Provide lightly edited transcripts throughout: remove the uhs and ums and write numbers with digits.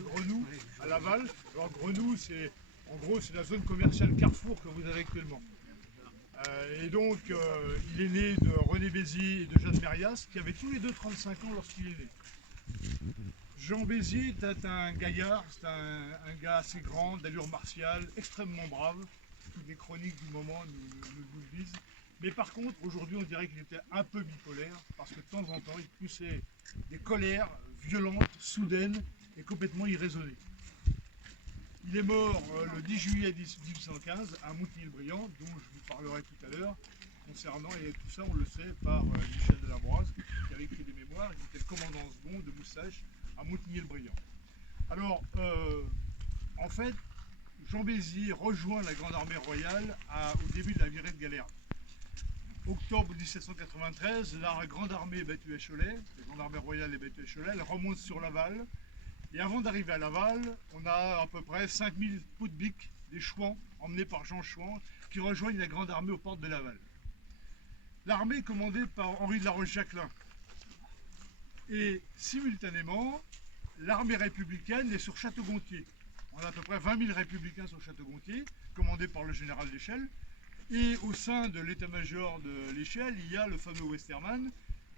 Grenoux, à Laval. Alors Grenoux, c'est en gros c'est la zone commerciale Carrefour que vous avez actuellement. Et donc il est né de René Béziers et de Jeanne Mérias, qui avaient tous les deux 35 ans lorsqu'il est né. Jean Béziers était un gaillard, c'est un gars assez grand, d'allure martiale, extrêmement brave. Toutes les chroniques du moment nous le disent. Mais par contre, aujourd'hui, on dirait qu'il était un peu bipolaire, parce que de temps en temps, il poussait des colères violentes, soudaines et complètement irraisonnées. Il est mort le 10 juillet 1815 à Montigny-le-Brillant, dont je vous parlerai tout à l'heure, concernant, et tout ça on le sait, par Michel Delabroise, qui avait écrit des mémoires, qui était le commandant second de Moustache à Montigny-le-Brillant. Alors, en fait, Jean Béziers rejoint la Grande Armée royale au début de la virée de Galerne. Octobre 1793, la Grande Armée est battue à Cholet, la Grande Armée royale est battue à Cholet, elle remonte sur Laval. Et avant d'arriver à Laval, on a à peu près 5000 pots de bique, des chouans, emmenés par Jean Chouan, qui rejoignent la Grande Armée aux portes de Laval. L'armée est commandée par Henri de la Roche-Jacquelin. Et simultanément, l'armée républicaine est sur Château-Gontier. On a à peu près 20 000 républicains sur Château-Gontier, commandés par le général d'Échelle. Et au sein de l'état-major de l'Échelle, il y a le fameux Westermann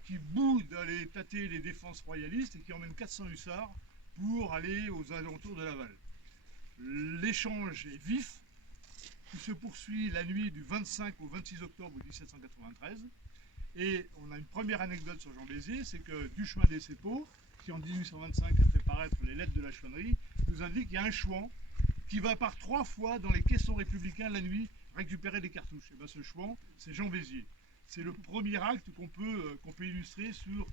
qui boude d'aller tâter les défenses royalistes et qui emmène 400 hussards pour aller aux alentours de Laval. L'échange est vif, qui se poursuit la nuit du 25 au 26 octobre 1793. Et on a une première anecdote sur Jean Béziers, c'est que Duchemin des Cépeaux, qui en 1825 a fait paraître les lettres de la chouannerie, nous indique qu'il y a un chouan qui va par 3 fois dans les caissons républicains la nuit récupérer des cartouches. Et bien ce chouan, c'est Jean Béziers. C'est le premier acte qu'on peut illustrer sur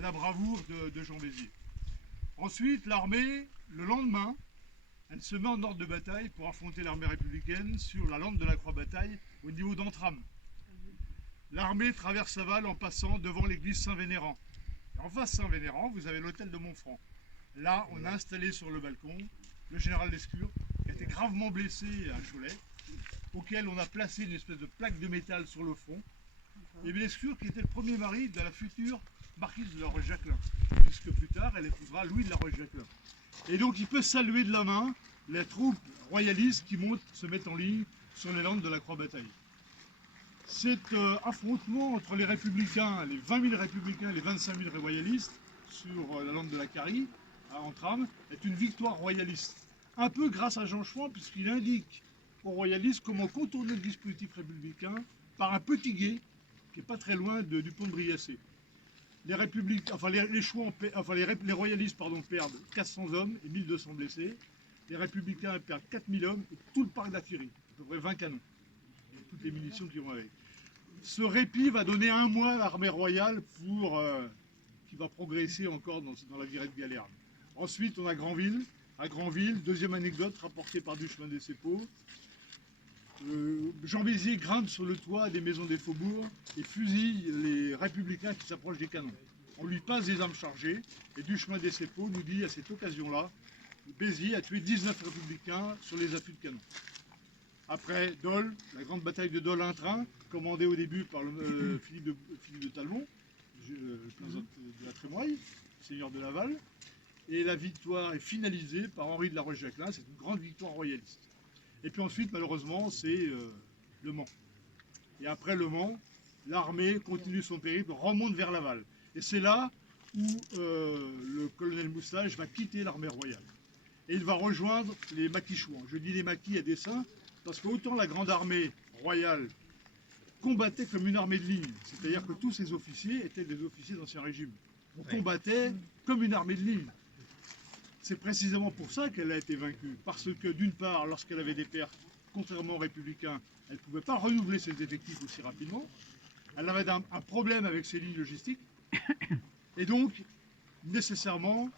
la bravoure de Jean Béziers. Ensuite, l'armée, le lendemain, elle se met en ordre de bataille pour affronter l'armée républicaine sur la lande de la Croix-Bataille au niveau d'Antram. L'armée traverse Laval en passant devant l'église Saint-Vénérand. En face Saint-Vénérand, vous avez l'hôtel de Montfranc. Là, on a installé sur le balcon le général Lescure, qui a été gravement blessé à Cholet, auquel on a placé une espèce de plaque de métal sur le front. Et Lescure, qui était le premier mari de la future marquise de la Roche-Jacquelin, puisque plus tard, elle épousera Louis de la Roche-Jacquelin. Et donc, il peut saluer de la main les troupes royalistes qui se mettent en ligne sur les landes de la Croix-Bataille. Cet affrontement entre les républicains, les 20 000 républicains et les 25 000 royalistes sur la lande de la Carie, à Antram, est une victoire royaliste. Un peu grâce à Jean Chouan, puisqu'il indique aux royalistes comment contourner le dispositif républicain par un petit gué qui n'est pas très loin du pont de Briassé. Les royalistes perdent 400 hommes et 1200 blessés. Les républicains perdent 4000 hommes et tout le parc d'artillerie, à peu près 20 canons, et toutes les munitions qui vont avec. Ce répit va donner un mois à l'armée royale qui va progresser encore dans la virée de Galerne. Ensuite, on a Granville. À Granville, deuxième anecdote rapportée par Duchemin des Cépeaux. Jean Béziers grimpe sur le toit des maisons des faubourgs et fusille les républicains qui s'approchent des canons. On lui passe des armes chargées et Duchemin des Cépeaux nous dit à cette occasion-là, Béziers a tué 19 républicains sur les affûts de canons. Après Dole, la grande bataille de Dole-Intrain, commandée au début par Philippe de Talmont, de la Trémoille, seigneur de Laval, et la victoire est finalisée par Henri de la Roche-Jacquelin. C'est une grande victoire royaliste. Et puis ensuite, malheureusement, c'est Le Mans. Et après Le Mans, l'armée continue son périple, remonte vers Laval. Et c'est là où le colonel Moustache va quitter l'armée royale. Et il va rejoindre les maquis chouans. Je dis les maquis à dessein, parce qu'autant la grande armée royale combattait comme une armée de ligne, c'est-à-dire que tous ces officiers étaient des officiers d'Ancien Régime. On combattait comme une armée de ligne. C'est précisément pour ça qu'elle a été vaincue. Parce que d'une part, lorsqu'elle avait des pertes, contrairement aux républicains, elle ne pouvait pas renouveler ses effectifs aussi rapidement. Elle avait un problème avec ses lignes logistiques. Et donc, nécessairement,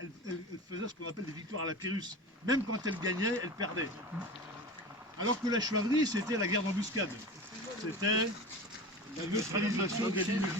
elle faisait ce qu'on appelle des victoires à la Pyrrhus. Même quand elle gagnait, elle perdait. Alors que la chevalerie, c'était la guerre d'embuscade. C'était la neutralisation des lignes logistiques.